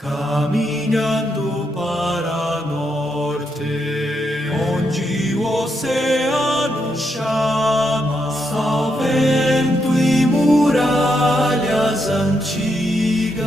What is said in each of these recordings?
Caminhando para norte, onde o oceano chama, ao vento e muralhas antigas,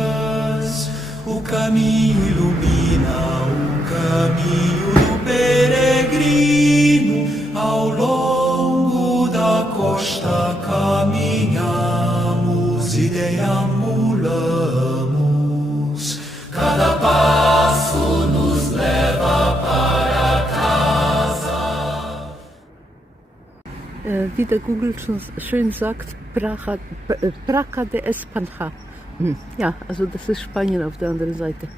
o caminho ilumina o caminho do peregrino. Ao longo da costa caminhamos e deambulamos. Cada passo nos leva para casa. Wie der Google schon schön sagt, Praca de Espanha. Ja, also das ist Spanien auf der anderen Seite.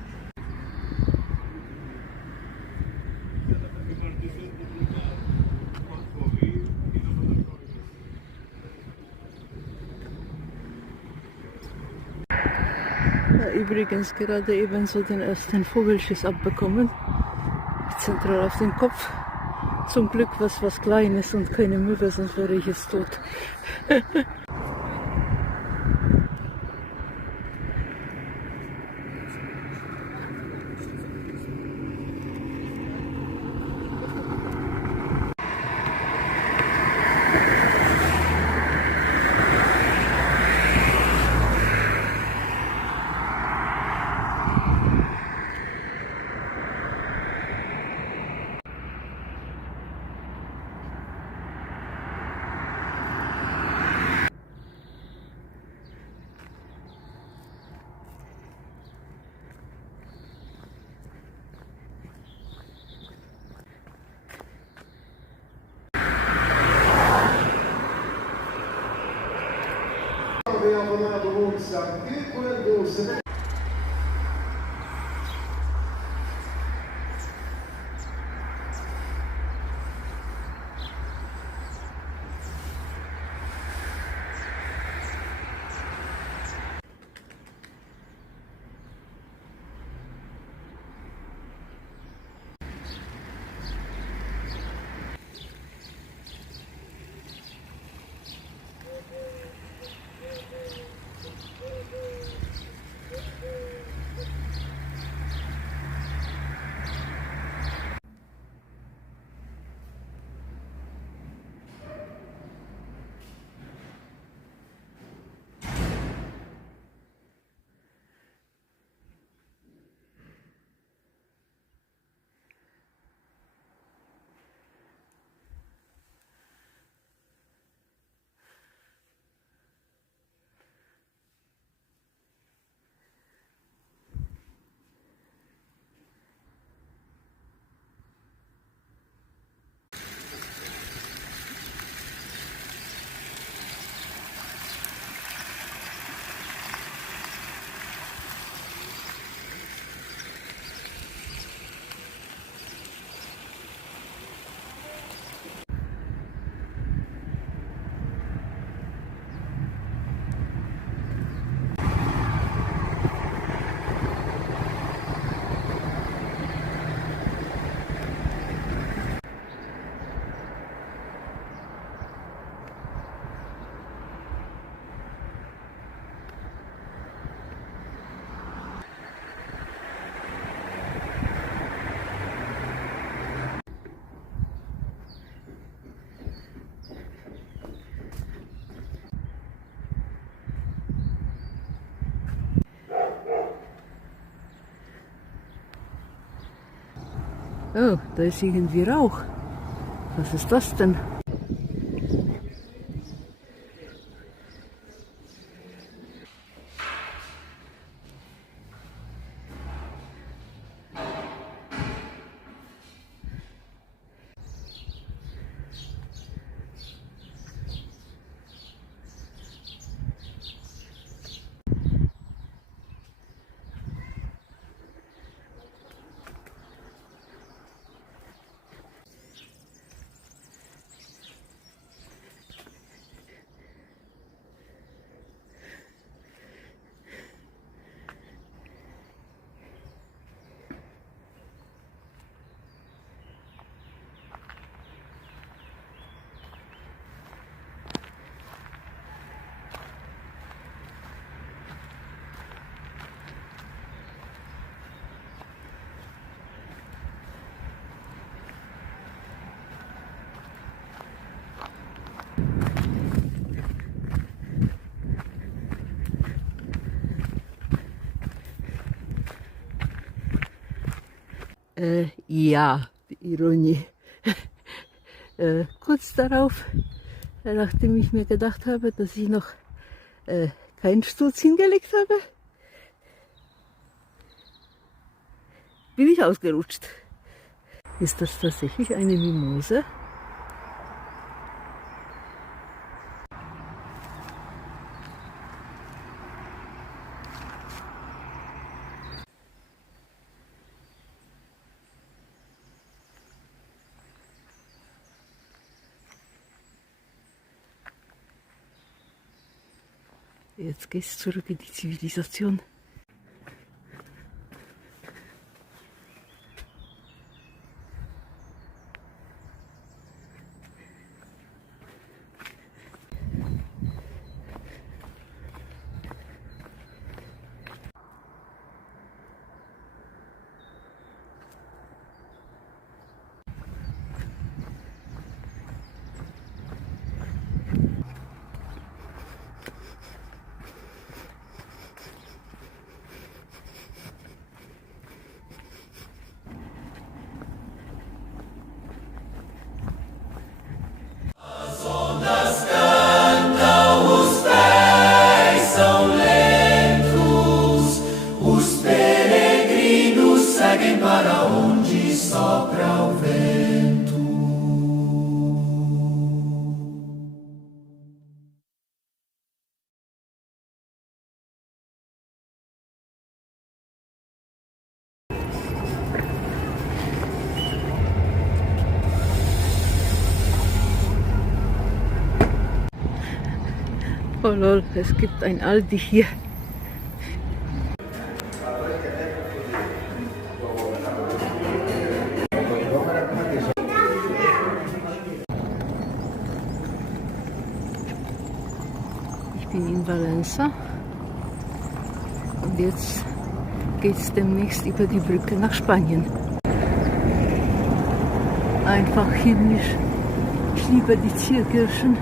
Übrigens gerade eben so den ersten Vogelschiss abbekommen. Zentral auf den Kopf. Zum Glück was Kleines und keine Möwe, sonst wäre ich jetzt tot. Oh, da ist irgendwie Rauch. Was ist das denn? Ja, die Ironie. Kurz darauf, nachdem ich mir gedacht habe, dass ich noch keinen Sturz hingelegt habe, bin ich ausgerutscht. Ist das tatsächlich eine Mimose? Jetzt geht's zurück in die Zivilisation. Oh lol, es gibt ein Aldi hier. Ich bin in Valencia und jetzt geht es demnächst über die Brücke nach Spanien. Einfach himmlisch. Ich liebe die Zierkirschen.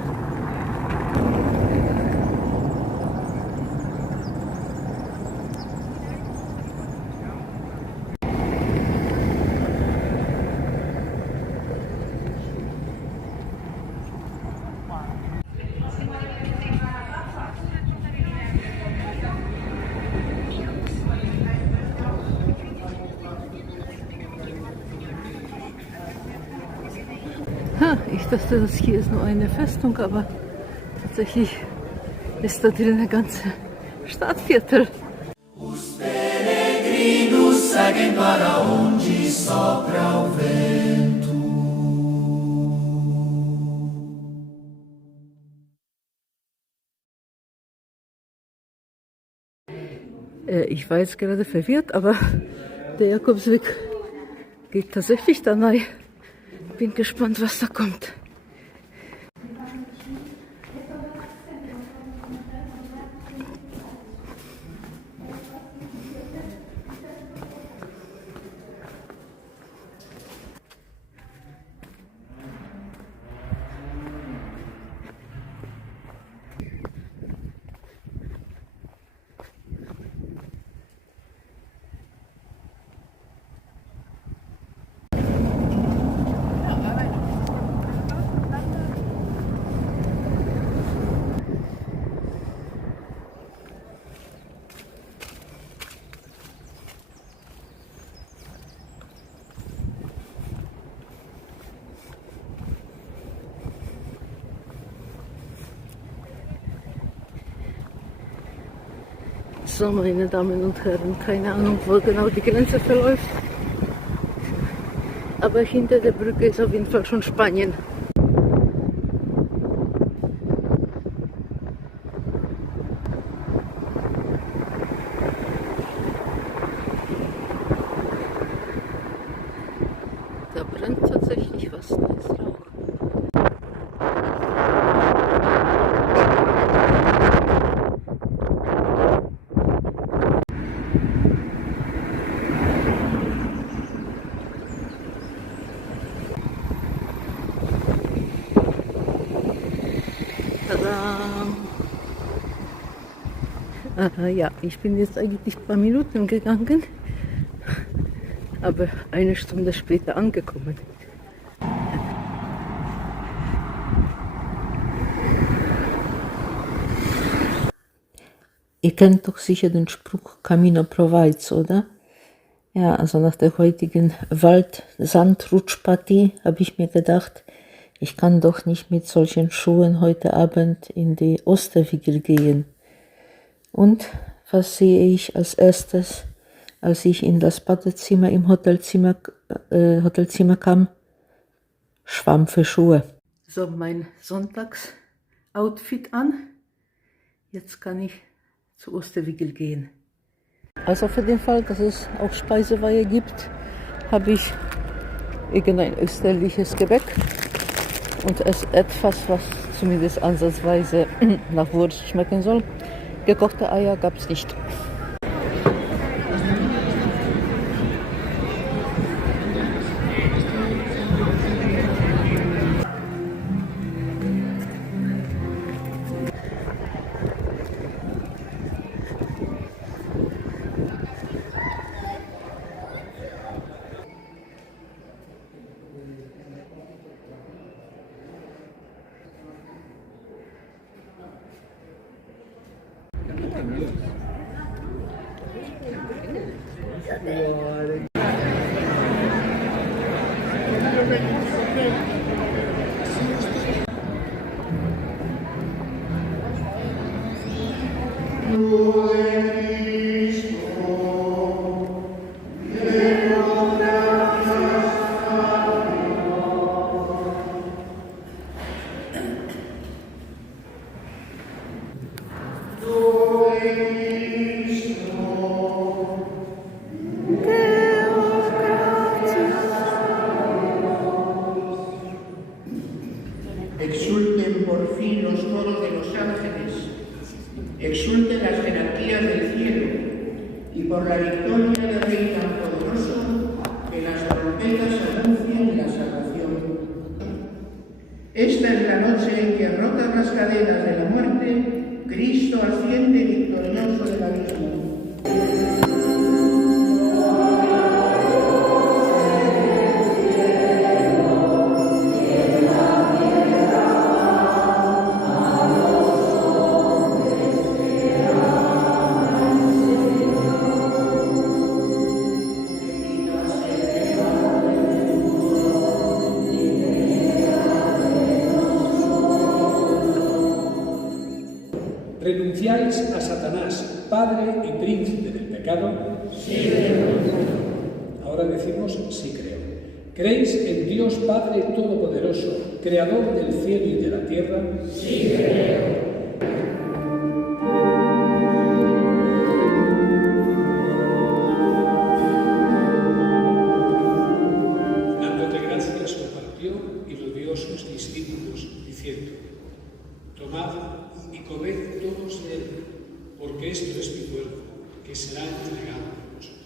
Ich dachte, das hier ist nur eine Festung, aber tatsächlich ist da drin ein ganzes Stadtviertel. Os peregrinos seguem para onde sopra o vento. Ich war jetzt gerade verwirrt, aber der Jakobsweg geht tatsächlich da rein. Bin gespannt, was da kommt. So, meine Damen und Herren, keine Ahnung, wo genau die Grenze verläuft. Aber hinter der Brücke ist auf jeden Fall schon Spanien. Da brennt tatsächlich was, da ist Rauch. Ja, ich bin jetzt eigentlich ein paar Minuten gegangen, aber eine Stunde später angekommen. Ihr kennt doch sicher den Spruch Camino provides, oder? Ja, also nach der heutigen Wald-Sandrutschpartie habe ich mir gedacht, ich kann doch nicht mit solchen Schuhen heute Abend in die Osterwigil gehen. Und was sehe ich als erstes, als ich in das Badezimmer im Hotelzimmer kam? Schwamm für Schuhe. So, mein Sonntagsoutfit an. Jetzt kann ich zur Osterwigil gehen. Also für den Fall, dass es auch Speiseweihe gibt, habe ich irgendein österliches Gebäck und etwas, was zumindest ansatzweise nach Wurst schmecken soll. Gekochte Eier gab es nicht. Exulten por fin los coros de los ángeles, exulten las jerarquías del cielo, y por la victoria del Rey tan poderoso, que las trompetas anuncian la salvación. Esta es la noche en que, rotas las cadenas de la muerte, Cristo asciende victorioso del abismo. ¿Renunciáis a Satanás, padre y príncipe del pecado? Sí, creo. Ahora decimos sí creo. ¿Creéis en Dios Padre Todopoderoso, Creador del cielo y de la tierra? Sí, creo. Dándote gracias, lo partió y lo dio a sus discípulos, diciendo: tomad y comed todos de él, porque esto es mi cuerpo, que será entregado por vosotros.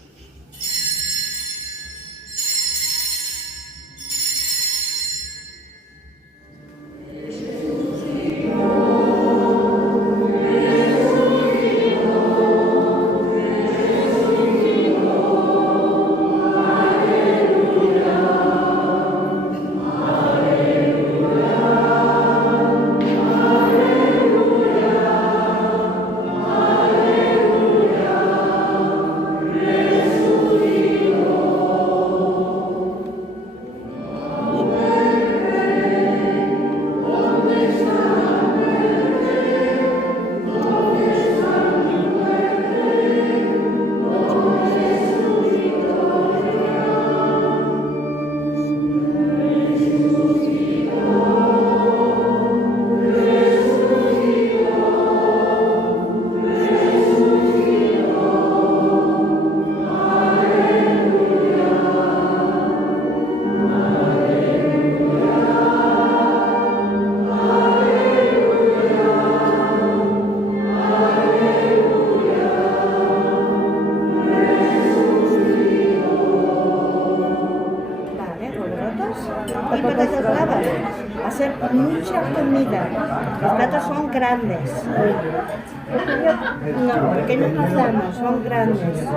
Entonces, nada, hacer mucha comida. Los platos son grandes. No, pequeños no hacemos, son grandes.